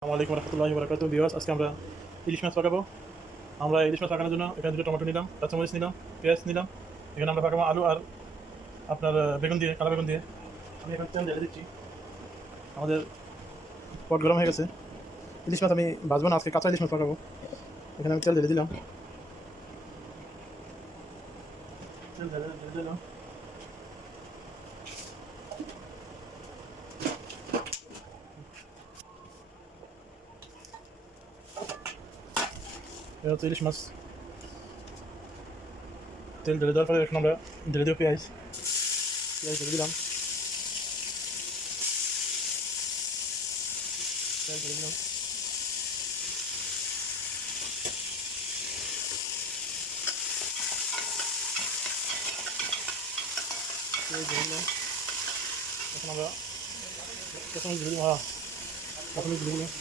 আসসালামু আলাইকুম রহমতুল্লাহি বরকাতুহু। ভিউয়ার্স, আজকে আমরা ইলিশ মাছ পাকাবো। আমরা ইলিশ মাছ পাকানোর জন্য এখানে দুটো টমেটো নিলাম, কাঁচামরিচ নিলাম, পেঁয়াজ নিলাম। এখানে আমরা পাকাবো আলু আর আপনার বেগুন দিয়ে, কালো বেগুন দিয়ে। আমি এখন তেল ঢেলে দিচ্ছি। আমাদের পট গরম হয়ে গেছে। ইলিশ মাছ আমি ভাজবো না, আজকে কাঁচা ইলিশ মাছ পাকাবো। এখানে আমি তেল ঢেলে দিলাম। তেল ঢেলে দিলাম। এটা হচ্ছে ইলিশ মাছ। তেল ঢেলে দেওয়ার পরে এখন আমরা ঢেলে দেবো পেঁয়াজ। পেঁয়াজ ঢেলে দিলাম। পেঁয়াজ ঢেলে দিলাম। পেঁয়াজ ঢেলে দিলাম। এখন আমরা কাঁচামরিচ ঢেলে দিব। হ্যাঁ, কাঁচামরিচ ঢেলে দিলাম।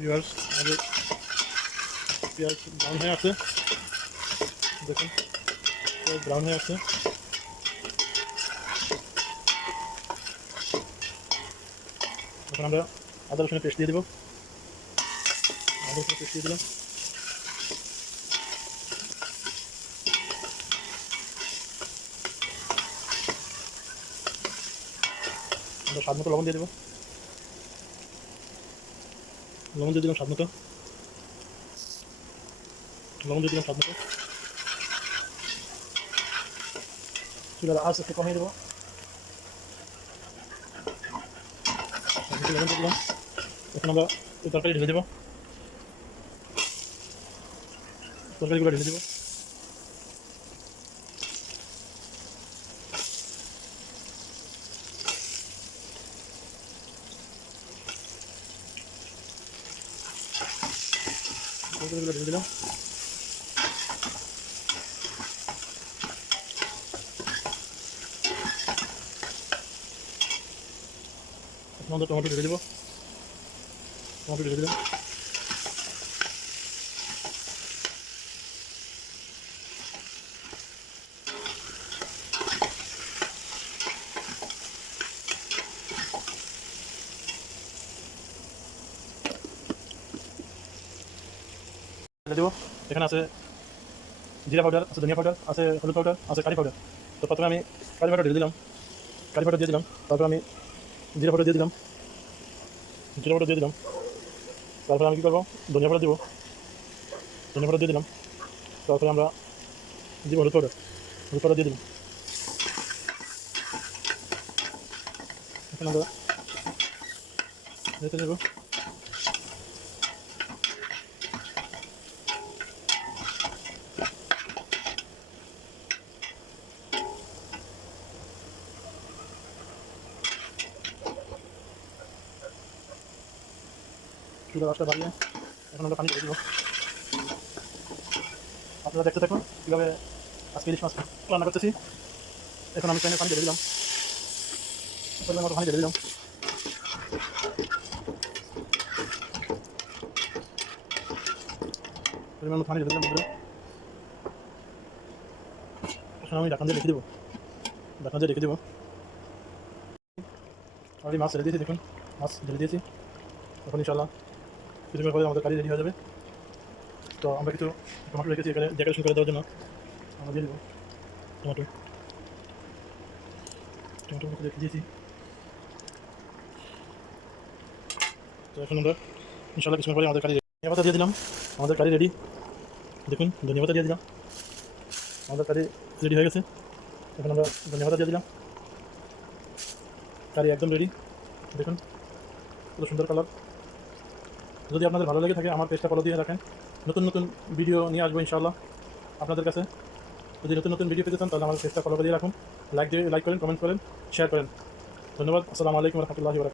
ভিউয়ার্স, আমাদের পেঁয়াজ ব্রাউন হয়ে আছে। দেখুন, পেঁয়াজ ব্রাউন হয়ে আছে। এখন আমরা আদা রসুনের পেস্ট দিয়ে দেবো। আদা রসুনের পেস্ট দিয়ে দিলাম। আমরা স্বাদ মতো লবণ দিয়ে দেবো। লবণ দিয়ে দিলাম স্বাদ মতো। লবণ দিয়ে দিলাম স্বাদ মতো। চুলার আঁচ একটু কমিয়ে দেবো। লবণ দিয়ে দিলাম। এখন আমরা এই তরকারি ঢেলে দেবো। তরকারিগুলো ঢেলে দেবো। তরকারিগুলো ঢেলে দিলাম। এখন আমরা টমেটো ঢেলে দেবো। টমেটো ঢেলে দিলাম। ঢেলে দেবো। এখানে আছে জিরা পাউডার, আছে ধনিয়া পাউডার, আছে হলুদ পাউডার, আছে কারি পাউডার। তো প্রথমে আমি কারি পাউডার ঢেলে দিলাম। কারি পাউডার দিয়ে দিলাম। তারপর আমি জিরা পাউডার দিয়ে দিলাম। জিরা পাউডার দিয়ে দিলাম। তারপরে আমি কী করবো, ধনিয়া পাউডার দিব। ধনিয়া পাউডার দিয়ে দিলাম। তারপরে আমরা দিব হলুদ পাউডার। হলুদ পাউডার দিয়ে দিলাম। এখন আমরা যেতে দেবো। চুলার আঁচটা বাড়িয়ে এখন আমরা পানি ঢেলে দেবো। আপনারা দেখতে থাকুন কীভাবে আজকে ইলিশ মাছ রান্না করতেছি। এখন আমি প্যানে পানি ঢেলে দিলাম। পরিমাণ মতো পানি ঢেলে দিলাম। পরিমাণ মতো পানি ঢেলে দিলাম। এখন আমি ঢাকনা দিয়ে রেখে দেবো। ঢাকনা দিয়ে রেখে দেবো। অলরেডি মাছ ছেড়ে দিয়েছি, দেখুন মাছ ঢেলে দিয়েছি। এখন ইনশাআল্লাহ কিছুক্ষণ পরে আমাদের কারি রেডি হয়ে যাবে। তো আমরা কিছু টমেটো রেখেছি এখানে ডেকোরেশন করে দেওয়ার জন্য। আমরা দিয়ে দেবো টমেটো। টমেটো রেখে দিয়েছি। তো এখন আমরা ইনশাআল্লাহ কিছুক্ষণ পরে আমাদের কারি ধনিয়া পাতা দিয়ে দিলাম। আমাদের কারি রেডি। দেখুন ধনিয়া পাতা দিয়ে দিলাম। আমাদের কারি রেডি হয়ে গেছে। এখন আমরা ধনিয়া পাতা দিয়ে দিলাম। কারি একদম রেডি। দেখুন কত সুন্দর কালার। যদি আপনাদের ভালো লেগে থাকে আমার পেজটা ফলো দিয়ে রাখেন। নতুন নতুন ভিডিও নিয়ে আসবো ইনশাআল্লাহ আপনাদের কাছে। যদি নতুন নতুন ভিডিও পেতে চান তাহলে আমার পেজটা ফলো দিয়ে রাখুন। লাইক করেন, কমেন্ট করেন, শেয়ার করেন। ধন্যবাদ। আসসালামু আলাইকুম রহমতুল্লাহি ওয়া বারাকাতুহু।